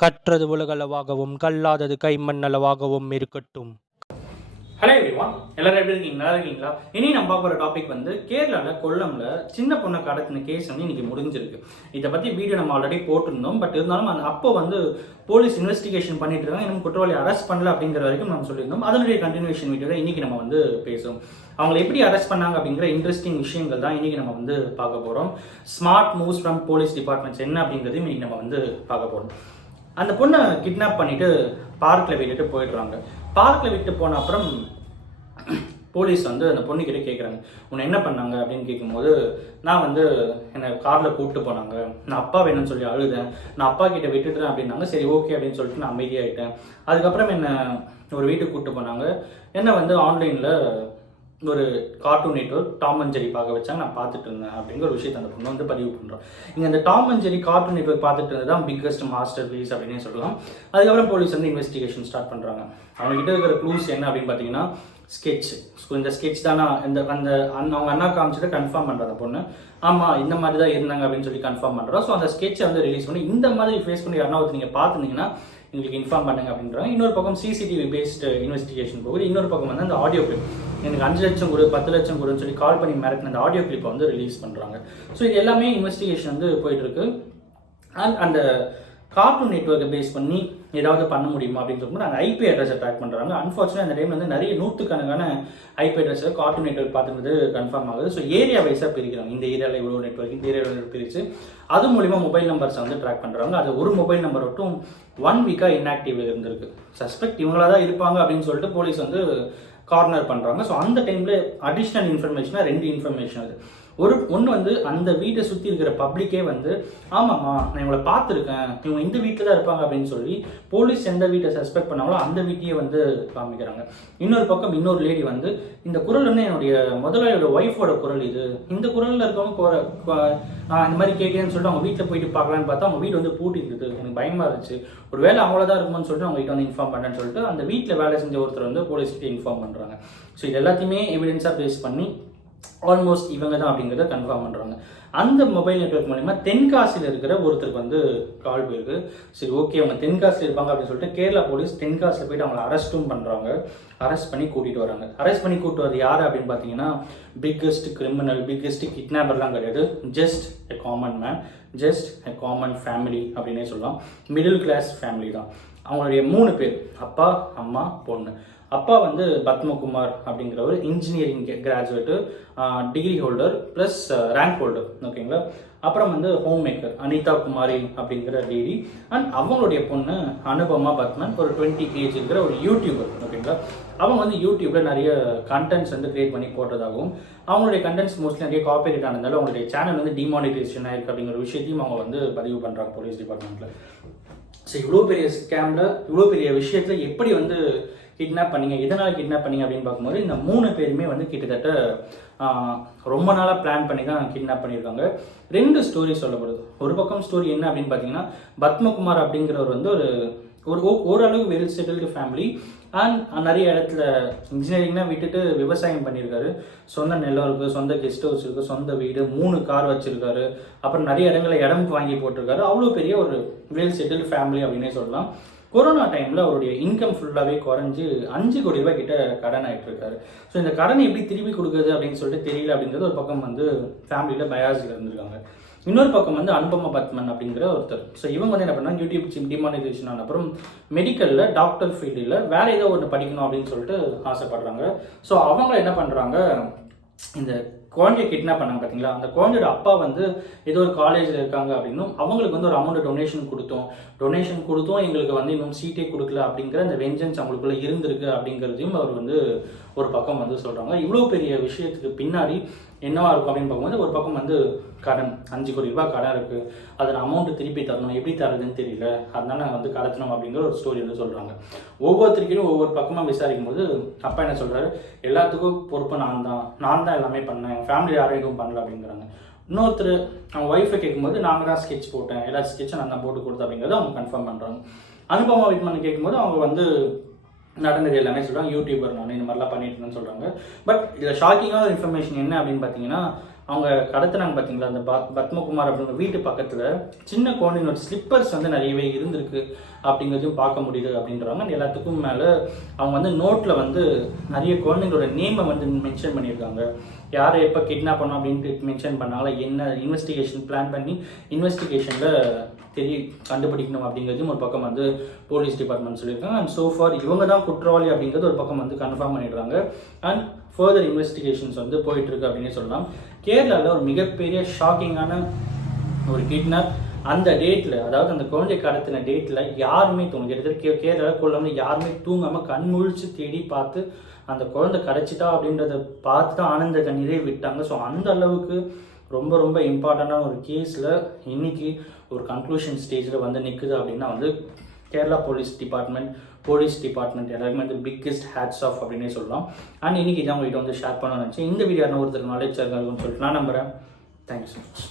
கற்றது உலகளவாகவும் கல்லாதது கைமண்ணளவாகவும் இருக்கட்டும். Hello everyone, எல்லாரும் எப்படி இருக்கீங்க? நல்லா இருக்கீங்களா? இனி நம்ம பார்க்க போகிற டாபிக் வந்து கேரளாவில் கொல்லமில் சின்ன பொண்ணை கடத்தின கேஸ் வந்து இன்னைக்கு முடிஞ்சிருக்கு. இதை பற்றி வீடியோ நம்ம ஆல்ரெடி போட்டிருந்தோம். பட் இருந்தாலும் அப்போ வந்து போலீஸ் இன்வெஸ்டிகேஷன் பண்ணிட்டு இருக்காங்க. இன்னும் குற்றவாளி அரெஸ்ட் பண்ணல அப்படிங்கிற வரைக்கும் நம்ம சொல்லியிருந்தோம். அதனுடைய கண்டினியூஷன் வீடியோ தான் இன்னைக்கு நம்ம வந்து பேசுவோம். அவங்களை எப்படி அரெஸ்ட் பண்ணாங்க அப்படிங்கிற இன்ட்ரெஸ்டிங் விஷயங்கள் தான் இன்னைக்கு நம்ம வந்து பார்க்க போகிறோம். Smart moves from police departments என்ன அப்படிங்கிறதையும் இன்னைக்கு நம்ம வந்து பார்க்க போகிறோம். அந்த பொண்ணை கிட்னாப் பண்ணிட்டு பார்க்கில் விட்டுட்டு போயிடுறாங்க. பார்க்கில் விட்டு போன அப்புறம் போலீஸ் வந்து அந்த பொண்ணுக்கிட்ட கேட்குறாங்க, உன்னை என்ன பண்ணாங்க அப்படின்னு கேட்கும்போது, நான் வந்து என்னை காரில் கூப்பிட்டு போனாங்க, நான் அப்பா வேணும்னு சொல்லி அழுதேன், நான் அப்பா கிட்ட விட்டுட்டுறேன் அப்படின்னாங்க. சரி ஓகே அப்படின்னு சொல்லிட்டு நான் அமைதியாகிட்டேன். அதுக்கப்புறம் என்னை ஒரு வீட்டுக்கு கூப்பிட்டு போனாங்க. என்னை வந்து ஆன்லைனில் ஒரு cartoon network Tom and Jerry பார்க்க வச்சாங்க, நான் பார்த்துட்டு இருந்தேன் அப்படிங்கிற ஒரு விஷயத்தை அந்த பொண்ணு வந்து பதிவு பண்ணுறோம். இங்கே அந்த Tom and Jerry cartoon network பார்த்துட்டு இருந்தது தான் பிக்கஸ்ட் மாஸ்டர் பீஸ் அப்படின்னே சொல்லலாம். அதுக்கப்புறம் போலீஸ் வந்து இன்வெஸ்டிகேஷன் ஸ்டார்ட் பண்ணுறாங்க. அவங்ககிட்ட இருக்கிற க்ளூஸ் என்ன அப்படின்னு பார்த்தீங்கன்னா ஸ்கெட்ச். இந்த ஸ்கெட்ச் தானா இந்த அந்த அவங்க அண்ணா காமிச்சிட்டு கன்ஃபார்ம் பண்ணுற அந்த பொண்ணு, ஆமாம் இந்த மாதிரி தான் இருந்தாங்க அப்படின்னு சொல்லி கன்ஃபார்ம் பண்ணுறோம். ஸோ அந்த ஸ்கெட்சை வந்து ரிலீஸ் பண்ணி இந்த மாதிரி ஃபேஸ் பண்ணி யாருன்னா ஒருத்தர் நீங்கள் பார்த்துருந்தீங்கன்னா எங்களுக்கு இன்ஃபார்ம் பண்ணுங்க அப்படின்றாங்க. இன்னொரு பக்கம் சிசிடிவி பேஸ்டு இன்வெஸ்டிகேஷன் போகுது. இன்னொரு பக்கம் வந்து அந்த ஆடியோ கிளிப், எனக்கு 5 லட்சம் கொடு 10 லட்சம் கொடுன்னு சொல்லி கால் பண்ணி மிரட்டின அந்த ஆடியோ கிளிப்பை வந்து ரிலீஸ் பண்ணுறாங்க. ஸோ இது எல்லாமே இன்வெஸ்டிகேஷன் வந்து போயிட்டுருக்கு. அண்ட் அந்த கார்ட்டூன் நெட்வொர்க்கை பேஸ் பண்ணி ஏதாவது பண்ண முடியுமா அப்படின்னு சொல்லும்போது அந்த ஐபி அட்ரஸை ட்ராக் பண்ணுறாங்க. அன்ஃபார்ச்சுனேட் அந்த டைம் வந்து நிறைய 100கணக்கான ஐபி அட்ரஸில் கார்ட்டூன் நெட்வொர்க் பார்த்துறது கன்ஃபார்ம் ஆகுது. ஸோ ஏரியா வைஸாக பிரிக்கிறாங்க. இந்த ஏரியாவில் இவ்வளோ நெட்வொர்க், இந்த ஏரியாவில் பிரித்து அது மூலிமா மொபைல் நம்பர்ஸை வந்து ட்ராக் பண்ணுறாங்க. அது ஒரு மொபைல் நம்பர் மட்டும் 1 வீக்காக இன்ஆக்டிவ் இருந்திருக்கு. சஸ்பெக்ட் இவங்களாக தான் இருப்பாங்க அப்படின்னு சொல்லிட்டு போலீஸ் வந்து கார்னர் பண்ணுறாங்க. ஸோ அந்த டைமில் அடிஷ்னல் இன்ஃபர்மேஷனாக 2 இன்ஃபர்மேஷன் அது. ஒன்று வந்து அந்த வீட்டை சுற்றி இருக்கிற பப்ளிக்கே வந்து ஆமாம்மா நான் இவங்களை பார்த்துருக்கேன், இவங்க இந்த வீட்டில் தான் இருப்பாங்க அப்படின்னு சொல்லி போலீஸ் எந்த வீட்டை சஸ்பெக்ட் பண்ணாங்களோ அந்த வீட்டையே வந்து காமிக்கிறாங்க. இன்னொரு பக்கம் இன்னொரு லேடி வந்து இந்த குரல் வந்து என்னுடைய முதலாளியோட ஒய்ஃபோட குரல், இது இந்த குரலில் இருக்கவங்க நான் இந்த மாதிரி கேட்குறேன்னு சொல்லிட்டு அவங்க வீட்டில் போயிட்டு பார்க்கலான்னு பார்த்தா அவங்க வீடு வந்து பூட்டி இருந்தது. எனக்கு பயமாக இருந்துச்சு, ஒரு வேலை அவங்கள தான் இருக்கும்னு சொல்லிட்டு அவங்க வீட்டை வந்து இன்ஃபார்ம் பண்ணேன்னு சொல்லிட்டு அந்த வீட்டில் வேலை செஞ்ச ஒருத்தர் வந்து போலீஸ்கிட்ட இன்ஃபார்ம் பண்ணுறாங்க. ஸோ இது எல்லாத்தையுமே எவிடன்ஸாக பேஸ் பண்ணி ஆல்மோஸ்ட் இவங்க தான் அப்படிங்கிறத கன்ஃபார்ம் பண்ணுறாங்க. அந்த மொபைல் நெட்வொர்க் மூலிமா தென்காசியில் இருக்கிற ஒருத்தருக்கு வந்து கால் போயிருக்கு. சரி ஓகே அவங்க தென்காசியில் இருப்பாங்க அப்படின்னு சொல்லிட்டு கேரளா போலீஸ் தென்காசியில் போயிட்டு அவங்களை அரெஸ்ட்டும் பண்ணுறாங்க. அரெஸ்ட் பண்ணி கூட்டிகிட்டு வராங்க. அரெஸ்ட் பண்ணி கூப்பிட்டு வரது யார் அப்படின்னு பார்த்தீங்கன்னா பிக்கஸ்ட் கிரிமினல், பிக்கஸ்ட் கிட்னாப்பர்லாம் கிடையாது. Just a common man, just a common family அப்படின்னே சொல்லலாம். மிடில் கிளாஸ் ஃபேமிலி தான். அவங்களுடைய 3 பேர், அப்பா அம்மா பொண்ணு. அப்பா வந்து பத்மகுமார் அப்படிங்கிறவர் engineering graduate, degree holder plus rank holder, ஓகேங்களா. அப்புறம் வந்து ஹோம் மேக்கர் அனிதா குமாரி அப்படிங்கிற லேடி. அண்ட் அவங்களுடைய பொண்ணு அனுபமா பத்மன், ஒரு 20 ஏஜ் இருக்கிற ஒரு யூடியூபர், ஓகேங்களா. அவங்க வந்து யூடியூப்பில் நிறைய கண்டென்ட்ஸ் வந்து கிரியேட் பண்ணி போட்டதாகவும் அவங்களுடைய கண்டென்ட்ஸ் மோஸ்ட்லி நிறைய காப்பிரைட் ஆனதாலும் அவங்களுடைய சேனல் வந்து டிமானிட்டைசேஷன் ஆயிருக்கு அப்படிங்கிற விஷயத்தையும் அவங்க வந்து பதிவு பண்ணுறாங்க போலீஸ் டிபார்ட்மெண்ட்டில். ஸோ இவ்வளோ பெரிய ஸ்கேமில் இவ்வளோ பெரிய விஷயத்தில் எப்படி வந்து கிட்னாப் பண்ணிங்க, எதனால் கிட்னாப் பண்ணிங்க அப்படின்னு பார்க்கும்போது இந்த 3 பேருமே வந்து கிட்டத்தட்ட ரொம்ப நாளாக பிளான் பண்ணி தான் கிட்னாப் பண்ணியிருக்காங்க. 2 ஸ்டோரி சொல்லப்படுது. ஒரு பக்கம் ஸ்டோரி என்ன அப்படின்னு பார்த்தீங்கன்னா பத்மகுமார் அப்படிங்கிறவர் வந்து ஒரு ஓரளவுக்கு வெல் செட்டில்டு ஃபேமிலி அண்ட் நிறைய இடத்துல இன்ஜினியரிங்னா விட்டுட்டு விவசாயம் பண்ணியிருக்காரு. சொந்த நிலம் இருக்குது, சொந்த கெஸ்ட் ஹவுஸ் இருக்குது, சொந்த வீடு, 3 கார் வச்சுருக்காரு. அப்புறம் நிறைய இடங்களில் இடம் வாங்கி போட்டிருக்காரு. அவ்வளோ பெரிய ஒரு வெல் செட்டில்டு ஃபேமிலி அப்படின்னே சொல்லலாம். கொரோனா டைமில் அவருடைய இன்கம் ஃபுல்லாகவே குறைஞ்சி 5 கோடி ரூபாய் கிட்ட கடன் ஆகிட்டு இருக்காரு. ஸோ இந்த கடனை எப்படி திருப்பி கொடுக்குறது அப்படின்னு சொல்லிட்டு தெரியல அப்படிங்கிறது ஒரு பக்கம் வந்து ஃபேமிலியில் பயாஸில் இருந்திருக்காங்க. இன்னொரு பக்கம் வந்து அனுபமா பத்மன் அப்படிங்கிற ஒருத்தர். ஸோ இவங்க வந்து என்ன பண்ணாங்க, யூடியூப் டிமானிட்டைசேஷன் ஆன அப்புறம் மெடிக்கலில் டாக்டர் ஃபீல்டில் வேறு ஏதோ ஒன்று படிக்கணும் அப்படின்னு சொல்லிட்டு ஆசைப்படுறாங்க. ஸோ அவங்க என்ன பண்ணுறாங்க, இந்த குழந்தைய கிட்னாப் பண்ணாங்க பார்த்தீங்களா, அந்த குழந்தையோட அப்பா வந்து ஏதோ ஒரு காலேஜில் இருக்காங்க அப்படின்னும் அவங்களுக்கு வந்து ஒரு அமௌண்ட் டொனேஷன் கொடுத்தோம் எங்களுக்கு வந்து இன்னும் சீட்டே கொடுக்கல அப்படிங்கிற அந்த வெஞ்சன்ஸ் அவங்களுக்குள்ள இருந்திருக்கு அப்படிங்கிறதையும் அவர் வந்து ஒரு பக்கம் வந்து சொல்கிறாங்க. இவ்வளோ பெரிய விஷயத்துக்கு பின்னாடி என்னவா இருக்கும் அப்படின்னு பார்க்கும்போது ஒரு பக்கம் வந்து கடன், 5 கோடி ரூபாய் கடன் இருக்குது, அதில் அமௌண்ட்டு திருப்பி தரணும், எப்படி தரதுன்னு தெரியல, அதனால நாங்கள் வந்து கடத்தணும் அப்படிங்கிற ஒரு ஸ்டோரி வந்து சொல்கிறாங்க. ஒவ்வொருத்தருக்கும் ஒவ்வொரு பக்கமாக விசாரிக்கும் போது அப்பா என்ன சொல்கிறாரு, எல்லாத்துக்கும் பொறுப்பு நான் தான் எல்லாமே பண்ணேன், ஃபேமிலி யாரும் எதுவும் பண்ணல அப்படிங்கிறாங்க. இன்னொருத்தர் அவங்க ஒய்ஃபை கேட்கும்போது நாங்கள் தான் ஸ்கெட்ச் போட்டேன், எல்லா ஸ்கெட்சும் நான் தான் போட்டு கொடுத்தேன் அப்படிங்கிறத அவங்க கன்ஃபார்ம் பண்ணுறாங்க. அனுபமா வித்மன் கேட்கும்போது அவங்க வந்து நடந்தது எல்லாமே சொல்கிறாங்க, யூடியூபர் நான் இந்த மாதிரிலாம் பண்ணிட்டு இருந்தேன்னு சொல்கிறாங்க. பட் இதில் ஷாக்கிங்கான இன்ஃபர்மேஷன் என்ன அப்படின்னு பார்த்தீங்கன்னா அவங்க கடத்துனாங்க பார்த்தீங்களா, அந்த பத்மகுமார் அப்படிங்கிற வீட்டு பக்கத்தில் சின்ன குழந்தைங்களோட ஸ்லிப்பர்ஸ் வந்து நிறையவே இருந்திருக்கு அப்படிங்கிறதையும் பார்க்க முடியுது அப்படின்றாங்க. எல்லாத்துக்கும் மேலே அவங்க வந்து நோட்டில் வந்து நிறைய குழந்தைங்களோட நேமை வந்து மென்ஷன் பண்ணியிருக்காங்க. யாரை எப்போ கிட்னாப் பண்ணோம் அப்படின்ட்டு மென்ஷன் பண்ணாங்களா, என்ன இன்வெஸ்டிகேஷன் பிளான் பண்ணி இன்வெஸ்டிகேஷனில் கண்டுபிடிக்கணும் அப்படிங்கிறதையும் ஒரு பக்கம் வந்து போலீஸ் டிபார்ட்மெண்ட் சொல்லியிருக்காங்க. அண்ட் சோஃபார் இவங்க தான் குற்றவாளி அப்படிங்கிறது ஒரு பக்கம் வந்து கன்ஃபார்ம் பண்ணிடுறாங்க. அண்ட் ஃபர்தர் இன்வெஸ்டிகேஷன்ஸ் வந்து போயிட்டுருக்கு அப்படின்னு சொல்லலாம். கேரளாவில் ஒரு மிகப்பெரிய ஷாக்கிங்கான ஒரு கிட்னாப் அந்த டேட்டில், அதாவது அந்த குழந்தை கடத்தின டேட்டில் யாருமே கேரளாவில் கொள்ளாமல் யாருமே தூங்காமல் கண் முழிச்சு தேடி பார்த்து அந்த குழந்தை கிடச்சிட்டா அப்படின்றத பார்த்து தான் ஆனந்த கண்ணீரே விட்டாங்க. ஸோ அந்த அளவுக்கு ரொம்ப ரொம்ப இம்பார்ட்டண்டான ஒரு கேஸில் இன்னைக்கு ஒரு கன்க்ளூஷன் ஸ்டேஜில் வந்து நிற்குது அப்படின்னா வந்து கேரளா போலீஸ் டிபார்ட்மெண்ட் எல்லாருமே வந்து பிக்கெஸ்ட் ஹேட்ஸ் ஆஃப் அப்படின்னே சொல்லலாம். அண்ட் இன்னைக்கு இதான் உங்கள்கிட்ட வந்து ஷேர் பண்ண நினச்சேன். இந்த வீடியோ ஒருத்தர் நாலேஜ் இருக்குன்னு சொல்லிட்டு நான் நம்புகிறேன். Thank you so much.